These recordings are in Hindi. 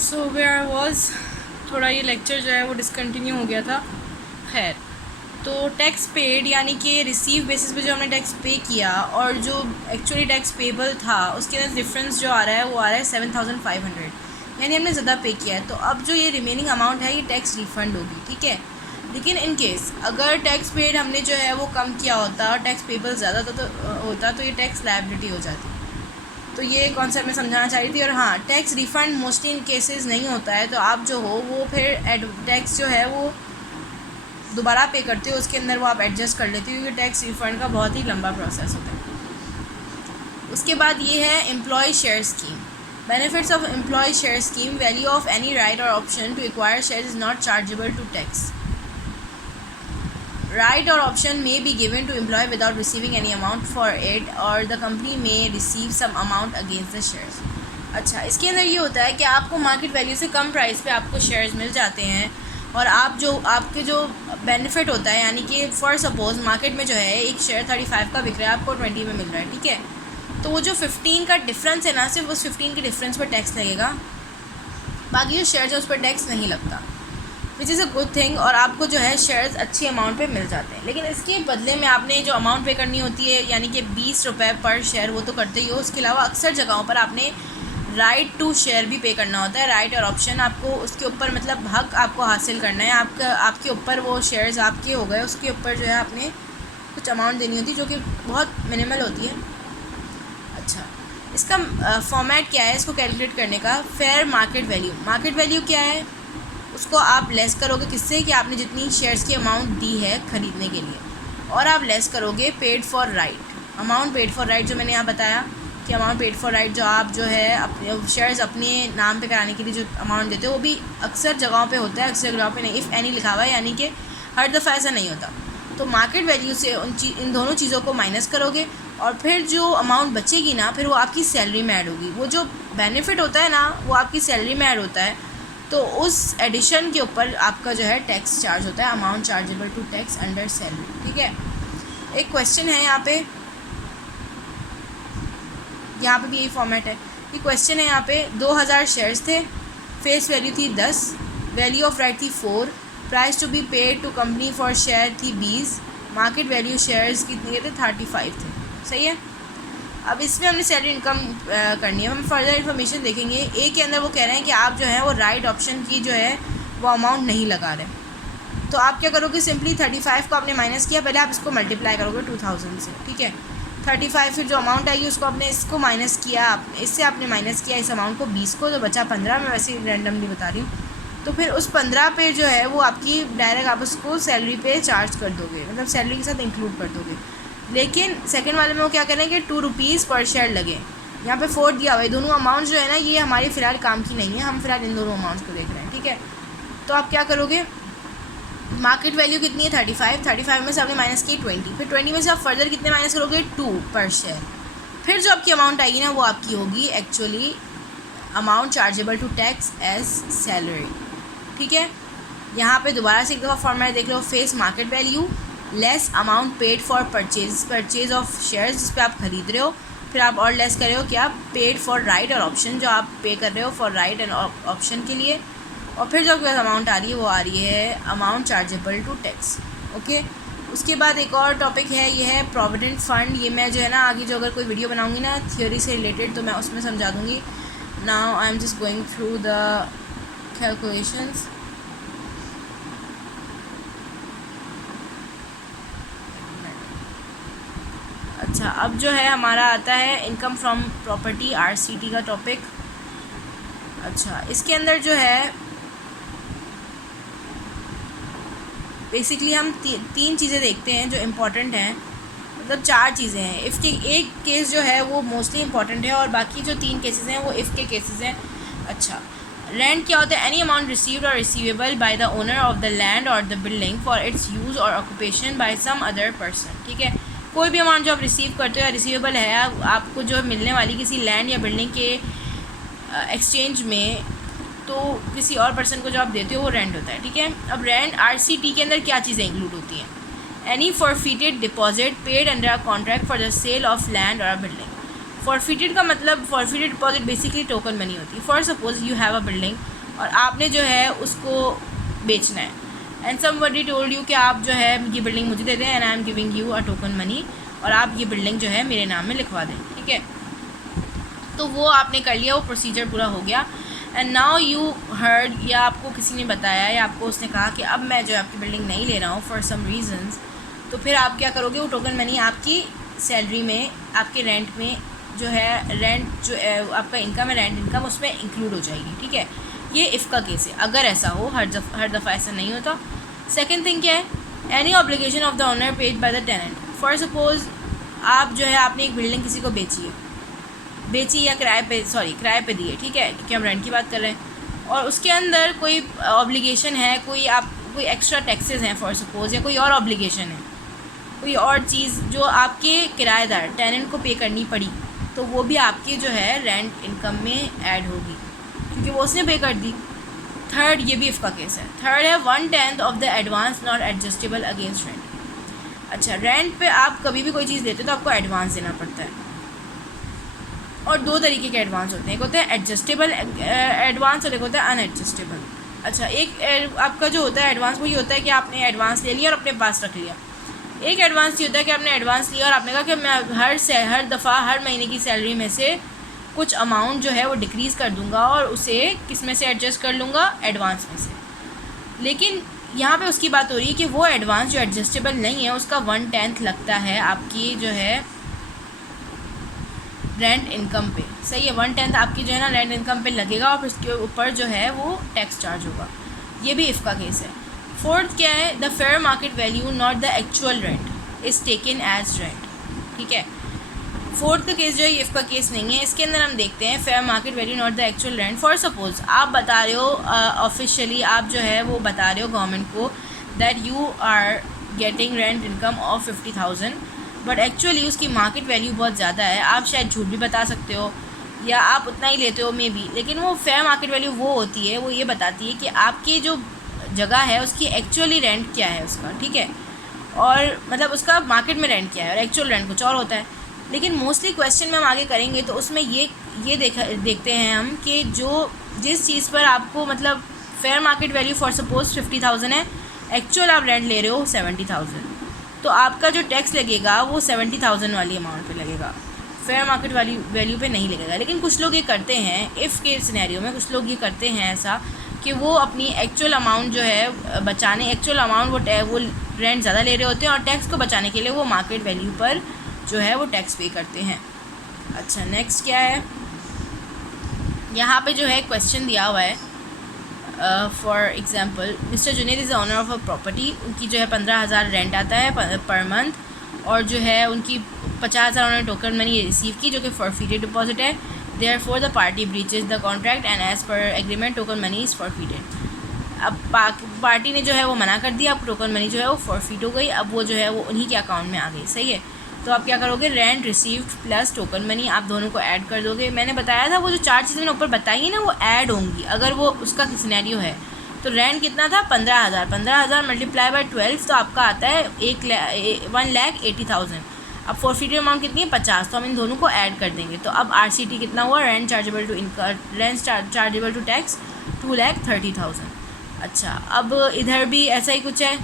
सो वेयर वॉज, थोड़ा ये लेक्चर जो है वो डिसकंटिन्यू हो गया था। खैर, तो टैक्स पेड यानी कि रिसीव बेसिस पे जो हमने टैक्स पे किया और जो एक्चुअली टैक्स पेबल था उसके अंदर डिफरेंस जो आ रहा है वो आ रहा है 7,500, यानी हमने ज़्यादा पे किया है। तो अब जो ये रिमेनिंग अमाउंट है ये टैक्स रिफ़ंड होगी, ठीक है। लेकिन इन केस अगर टैक्स पेड हमने जो है वो कम किया होता और टैक्स पेबल ज़्यादा होता तो ये टैक्स लायबिलिटी हो जाती। तो ये कॉन्सेप्ट मैं समझाना चाह रही थी। और हाँ, tax refund mostly in cases नहीं होता है, तो आप जो हो वो फिर टैक्स जो है वो दोबारा पे करते हो, उसके अंदर वो आप एडजस्ट कर लेते हो, क्योंकि टैक्स रिफ़ंड का बहुत ही लंबा प्रोसेस होता है। उसके बाद ये है employ share scheme. Benefits of employ share scheme: value of any right और option to acquire share is not chargeable to tax. Right or option may be given to employee without receiving any amount for it, or the company may receive some amount against the shares. अच्छा, इसके अंदर ये होता है कि आपको मार्केट वैल्यू से कम प्राइस पे आपको शेयर्स मिल जाते हैं, और आप जो आपके जो बेनिफिट होता है, यानी कि फॉर सपोज मार्केट में जो है एक शेयर 35 का बिक रहा है, आपको 20 में मिल रहा है, ठीक है। तो वो जो 15 का डिफरेंस है ना, सिर्फ उस 15 के डिफरेंस पर टैक्स लगेगा, बाकी जो शेयर्स है उस पर टैक्स नहीं लगता, which is a good thing. और आपको जो है शेयर्स अच्छी अमाउंट पे मिल जाते हैं। लेकिन इसके बदले में आपने जो अमाउंट पे करनी होती है, यानी कि 20 रुपये पर शेयर, वो तो करते ही हो। उसके अलावा अक्सर जगहों पर आपने राइट टू शेयर भी पे करना होता है। राइट और ऑप्शन आपको उसके ऊपर, मतलब हक आपको हासिल करना है, आपके ऊपर वो शेयर्स आपके हो गए, उसके ऊपर जो है आपने कुछ अमाउंट देनी होती है, जो कि बहुत मिनिमल होती है। अच्छा, इसका फॉर्मेट क्या है इसको कैलकुलेट करने का? Fair market value. Market value क्या है? उसको आप लेस करोगे किससे, कि आपने जितनी शेयर्स की अमाउंट दी है ख़रीदने के लिए, और आप लेस करोगे paid for right. Amount paid for right जो मैंने यहाँ बताया कि अमाउंट पेड फॉर राइट, जो आप जो है अपने शेयर्स अपने नाम पे कराने के लिए जो अमाउंट देते हो, वो भी अक्सर जगहों पे होता है, अक्सर जगहों पे नहीं। इफ़ एनी लिखा हुआ है, यानी कि हर दफ़ा ऐसा नहीं होता। तो मार्केट वैल्यू से इन दोनों चीज़ों को माइनस करोगे, और फिर जो अमाउंट बचेगी ना, फिर वो आपकी सैलरी में ऐड होगी। वो जो बेनिफिट होता है ना, वो आपकी सैलरी में ऐड होता है, तो उस एडिशन के ऊपर आपका जो है टैक्स चार्ज होता है, amount chargeable to tax under salary, ठीक है। एक क्वेश्चन है यहाँ पे भी यही फॉर्मेट है। ये क्वेश्चन है यहाँ पे, 2000 शेयर्स थे, फेस वैल्यू थी 10, वैल्यू ऑफ राइट थी 4, price to be paid to company for share थी 20, मार्केट वैल्यू शेयर्स कितने थे? 35 थे, सही है। अब इसमें हमने सैलरी इनकम करनी है। हम फर्दर इन्फॉर्मेशन देखेंगे। ए के अंदर वो कह रहे हैं कि आप जो है वो राइट ऑप्शन की जो है वो अमाउंट नहीं लगा रहे। तो आप क्या करोगे? सिंपली 35 को आपने माइनस किया, पहले आप इसको मल्टीप्लाई करोगे 2000 से, ठीक है। 35 फिर जो अमाउंट आएगी उसको आपने इसको माइनस किया, इससे आपने माइनस किया इस अमाउंट को 20 को, तो बचा 15। मैं वैसे ही रैंडमली बता रही हूँ। तो फिर उस 15 पे जो है वो आपकी डायरेक्ट आप उसको सैलरी पे चार्ज कर दोगे, मतलब सैलरी के साथ इंक्लूड कर दोगे। लेकिन सेकंड वाले में वो क्या करें कि 2 रुपीज़ पर शेयर लगे। यहाँ पे 4 दिया हुआ है। दोनों अमाउंट जो है ना, ये हमारी फ़िलहाल काम की नहीं है, हम फिलहाल इन दोनों अमाउंट्स को देख रहे हैं, ठीक है। तो आप क्या करोगे? मार्केट वैल्यू कितनी है? 35 में से आपने माइनस की 20, फिर 20 में से आप फर्दर कितने माइनस करोगे? 2 पर शेयर। फिर जो आपकी अमाउंट आएगी ना, वो आपकी होगी actually amount chargeable to tax as salary, ठीक है। यहाँ पे दोबारा से एक दफ़ा फॉर्मेट देख लो। Face market value less amount paid for purchase of shares, जिस पे आप खरीद रहे हो, फिर आप और लेस कर रहे हो क्या? पेड फॉर राइट और ऑप्शन, जो आप पे कर रहे हो फॉर राइट एंड ऑप्शन के लिए, और फिर जो आपके पास अमाउंट आ रही है वो आ रही है amount chargeable to tax, okay. उसके बाद एक और टॉपिक है, ये है प्रोविडेंट फ़ंड। ये मैं जो है ना आगे जो अगर कोई वीडियो बनाऊंगी ना थियोरी से रिलेटेड, तो मैं उसमें समझा दूँगी। Now I am just going through the calculations. अच्छा, अब जो है हमारा आता है इनकम फ्रॉम प्रॉपर्टी, आरसीटी का टॉपिक। अच्छा, इसके अंदर जो है बेसिकली हम तीन चीज़ें देखते हैं जो इम्पोर्टेंट हैं, मतलब 4 चीज़ें हैं। इफ़ के एक केस जो है वो मोस्टली इम्पॉर्टेंट है, और बाकी जो 3 केसेस हैं वो इफ़ के केसेस हैं। अच्छा, रेंट क्या होता है? एनी अमाउंट रिसीव्ड और receivable by the owner of the land और the building for its use और occupation by some other person, ठीक है। कोई भी अमाउंट जो आप रिसीव करते हो या रिसीवेबल है, आपको जो मिलने वाली किसी लैंड या बिल्डिंग के एक्सचेंज में, तो किसी और पर्सन को जो आप देते हो वो रेंट होता है, ठीक है। अब रेंट आरसीटी के अंदर क्या चीज़ें इंक्लूड होती हैं? Any forfeited deposit paid under a contract for the sale of land और अ बिल्डिंग। फॉरफिटेड का मतलब, forfeited deposit basically token money होती है. For suppose you have a building और आपने जो है उसको बेचना है, एंड समबडी टोल्ड यू कि आप जो है ये बिल्डिंग मुझे दे दें and I am giving you a token money, और आप ये बिल्डिंग जो है मेरे नाम में लिखवा दें. ठीक है, तो वो आपने कर लिया, वो प्रोसीजर पूरा हो गया. एंड नाउ यू हर्ड, या आपको किसी ने बताया या आपको उसने कहा कि अब मैं जो है आपकी बिल्डिंग नहीं ले रहा हूँ फॉर सम रीजंस, तो फिर आप क्या करोगे, वो टोकन मनी आपकी सैलरी में, आपके रेंट में जो है, रेंट जो आपका इनकम है, रेंट इनकम, उसमें इंक्लूड हो जाएगी. ठीक है, ये इफ़ का केस है. अगर ऐसा हो, हर दफ़ा ऐसा नहीं होता. सेकेंड थिंग क्या है, any obligation of the owner paid by the tenant. For suppose आप जो है आपने एक बिल्डिंग किसी को बेची या किराए पे दी है. ठीक है, क्योंकि हम रेंट की बात कर रहे हैं, और उसके अंदर कोई ऑब्लिगेशन है, कोई एक्स्ट्रा टैक्सेस हैं फॉर सपोज, या कोई और ऑब्लिगेशन है, कोई और चीज़ जो आपके किराएदार टेनेंट को पे करनी पड़ी, तो वो भी आपके जो है रेंट इनकम में ऐड होगी क्योंकि वो उसने पे कर दी. थर्ड, ये भी इसका केस है. थर्ड है 1/10 of the advance not adjustable against rent. अच्छा, रेंट पे आप कभी भी कोई चीज़ देते हो तो आपको एडवांस देना पड़ता है, और दो तरीके के एडवांस होते हैं. एक होता है एडजस्टेबल एडवांस और एक होता है अनएडजस्टेबल. अच्छा, एक आपका जो होता है एडवांस, वो ये होता है कि आपने एडवांस ले लिया और अपने पास रख लिया. एक एडवांस ये होता है कि आपने एडवांस लिया और आपने कहा कि मैं हर दफ़ा हर महीने की सैलरी में से कुछ अमाउंट जो है वो डिक्रीज़ कर दूंगा और उसे किस में से एडजस्ट कर लूँगा, एडवांस में से. लेकिन यहाँ पे उसकी बात हो रही है कि वो एडवांस जो एडजस्टेबल नहीं है उसका 1/10 लगता है आपकी जो है रेंट इनकम पे. सही है, 1/10 आपकी जो है ना रेंट इनकम पे लगेगा और फिर उसके ऊपर जो है वो टैक्स चार्ज होगा. ये भी इफ़ का केस है. फोर्थ क्या है, the fair market value not the actual rent is taken as rent. ठीक है, फोर्थ का केस जो है इफ़ का केस नहीं है. इसके अंदर हम देखते हैं fair market value not the actual rent. For suppose आप बता रहे हो ऑफिशियली, आप जो है वो बता रहे हो गवर्नमेंट को that you are getting rent income of 50,000, but actually उसकी मार्केट वैल्यू बहुत ज़्यादा है. आप शायद झूठ भी बता सकते हो या आप उतना ही लेते हो मे बी, लेकिन वो फेयर मार्केट वैल्यू वो होती है, वो ये बताती है कि आपकी जो जगह है उसकी एक्चुअली रेंट क्या है उसका. ठीक है, और मतलब उसका मार्केट में रेंट क्या है, और एक्चुअल रेंट कुछ और होता है. लेकिन मोस्टली क्वेश्चन में हम आगे करेंगे तो उसमें ये देखते हैं हम कि जिस चीज़ पर आपको मतलब fair market value for suppose 50,000 है, एक्चुअल आप रेंट ले रहे हो 70,000, तो आपका जो टैक्स लगेगा वो 70,000 वाली अमाउंट पे लगेगा, फेयर मार्केट वाली वैल्यू पे नहीं लगेगा. लेकिन कुछ लोग ये करते हैं, इफ़ के सिनेरियो में कुछ लोग ये करते हैं ऐसा कि वो अपनी एक्चुअल अमाउंट जो है बचाने, एक्चुअल अमाउंट वो रेंट ज़्यादा ले रहे होते हैं और टैक्स को बचाने के लिए वो मार्केट वैल्यू पर जो है वो टैक्स पे करते हैं. अच्छा, नेक्स्ट क्या है, यहाँ पे जो है क्वेश्चन दिया हुआ है. For example, mister Junaid is owner of a property. उनकी जो है 15,000 रेंट आता है पर मंथ, और जो है उनकी 50,000 उन्होंने टोकन मनी रिसीव की जो कि फॉरफिटेड डिपॉजिट है. Therefore the party breaches the contract and as per agreement token money is forfeited. अब पार्टी ने जो है वो मना कर दिया, अब टोकन मनी जो है वो फॉरफिट हो गई, अब वो जो है वो उन्हीं के अकाउंट में आ गई. सही है, तो आप क्या करोगे, rent received plus token money आप दोनों को ऐड कर दोगे. मैंने बताया था वो जो 4 चीज़ें मैंने ऊपर बताई है ना वो ऐड होंगी अगर वो उसका सिनेरियो है. तो रेंट कितना था, 15,000 मल्टीप्लाई बाय 12 तो आपका आता है 1,80,000. अब फॉरफिटेड अमाउंट कितनी है, 50, तो हम इन दोनों को ऐड कर देंगे. तो अब RCT कितना हुआ, रेंट चार्जेबल टू टैक्स 2,30,000. अच्छा, अब इधर भी ऐसा ही कुछ है.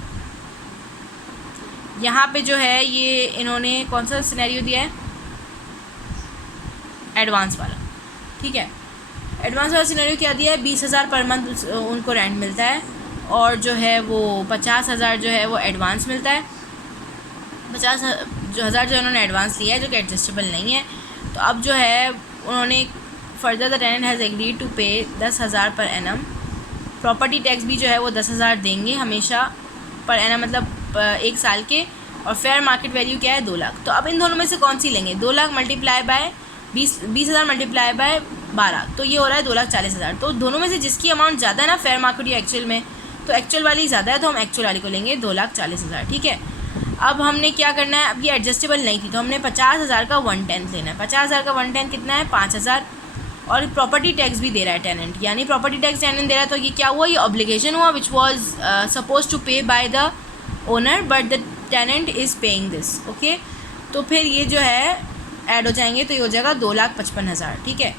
यहाँ पे जो है ये इन्होंने कौन सा सिनेरियो दिया है, एडवांस वाला. ठीक है, एडवांस वाला सिनेरियो क्या दिया है, 20,000 पर मंथ उनको रेंट मिलता है और जो है वो 50,000 जो है वो एडवांस मिलता है. 50,000 जो उन्होंने एडवांस लिया है जो कि एडजस्टेबल नहीं है. तो अब जो है उन्होंने further the tenant has agreed to pay 10,000 per annum. Property tax भी जो है वो 10,000 देंगे हमेशा पर एनम, मतलब 1 साल के. और फेयर मार्केट वैल्यू क्या है, 2 लाख. तो अब इन दोनों में से कौन सी लेंगे, 2 lakh multiply by 20,000 multiply by 12, तो ये हो रहा है 2,40,000. तो दोनों में से जिसकी अमाउंट ज़्यादा है ना फेयर मार्केट या एक्चुअल में, तो एक्चुअल वाली ज़्यादा है तो हम एक्चुअल वाली को लेंगे 2,40,000. ठीक है, अब हमने क्या करना है, अब ये एडजस्टेबल नहीं थी तो हमने 50,000 का 1/10 लेना है. 50,000 का 1/10 कितना है, 5,000. और प्रॉपर्टी टैक्स भी दे रहा है टेनेंट, यानी प्रॉपर्टी टैक्स टेनेंट दे रहा है तो ये क्या हुआ, ये ऑब्लिगेशन हुआ which was suppose to pay by the owner but the tenant is paying this. Okay, तो फिर ये जो है ऐड हो जाएंगे तो ये हो जाएगा 2,55,000। ठीक है,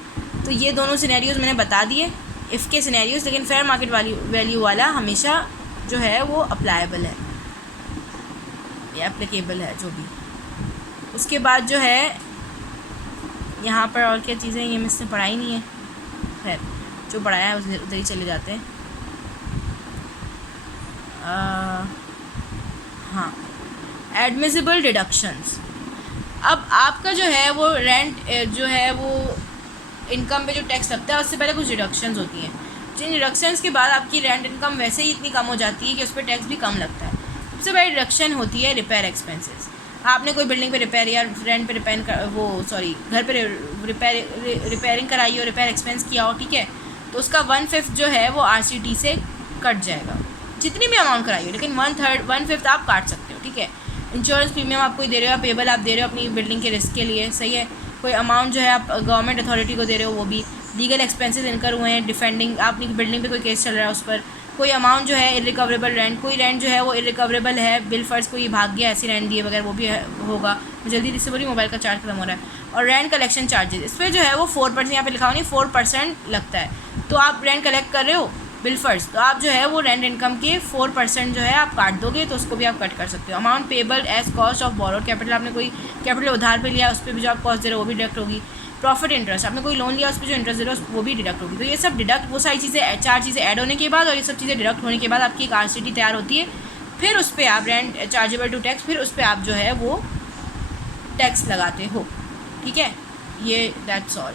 तो ये दोनों सिनेरियोज़ मैंने बता दिए, इफ़ के सिनेरियोज़। लेकिन फेयर मार्केट वैल्यू वाला हमेशा जो है वो अप्लाइबल है या एप्लीकेबल है, जो भी। उसके बाद जो है यहाँ पर और क्या चीज़ें, ये मुझसे पढ़ाई नहीं है, खैर जो पढ़ाया है उधर ही चले जाते हैं। हाँ, एडमिसिबल डिडक्शंस। अब आपका जो है वो रेंट जो है वो इनकम पे जो टैक्स लगता है उससे पहले कुछ डिडक्शंस होती हैं, जिन डिडक्शंस के बाद आपकी रेंट इनकम वैसे ही इतनी कम हो जाती है कि उस पर टैक्स भी कम लगता है। सबसे बड़ी डिडक्शन होती है रिपेयर एक्सपेंसेस। आपने कोई बिल्डिंग पे रिपेयर या रेंट पे घर पे रिपेयरिंग कराई हो, रिपेयर एक्सपेंस किया हो, ठीक है, तो उसका 1/5 जो है वो RCT से कट जाएगा, जितनी भी अमाउंट कराई हो, लेकिन 1/5 आप काट सकते हो। ठीक है, इंश्योरेंस प्रीमियम आप कोई दे रहे हो, आप पेबल आप दे रहे हो अपनी बिल्डिंग के रिस्क के लिए, सही है। कोई अमाउंट जो है आप गवर्नमेंट अथॉरिटी को दे रहे हो, वो भी। लीगल एक्सपेंसेस इनकर हुए हैं, डिफेंडिंग अपनी बिल्डिंग पे कोई केस चल रहा है उस पर। कोई अमाउंट जो है इरिकवरेबल रेंट, कोई रेंट जो है वो इरिकवरेबल है, बिल फर्ज कोई भाग गया, ऐसी रेंट दिए वगैरह, वो भी होगा। जल्दी से बोलिए, मोबाइल का चार्ज खत्म हो रहा है। और रेंट कलेक्शन चार्जेस, इस पर जो है वो 4%, यहाँ पे लिखा हुआ नहीं, 4% लगता है। तो आप रेंट कलेक्ट कर रहे हो बिल फर्ज, तो आप जो है वो रेंट इनकम के 4% जो है आप काट दोगे, तो उसको भी आप कट कर सकते हो। Amount payable as cost of borrowed capital, आपने कोई कैपिटल उधार पे लिया, उस पर भी जो आप कॉस्ट दे रहे हो वो भी डिडक्ट होगी। प्रॉफिट इंटरेस्ट, आपने कोई लोन लिया, उस पर जो इंटरेस्ट दे रहे हो वो भी डिडक्ट होगी। तो ये सब डिडक्ट, वो सारी चीज़ें, 4 चीज़ें ऐड होने के बाद और ये सब चीज़ें डिडक्ट होने के बाद आपकी एक RCT तैयार होती है। फिर उस पर आप रेंट चार्जेबल टू टैक्स, फिर उस पर आप जो है वो टैक्स लगाते हो। ठीक है, ये दैट्स ऑल।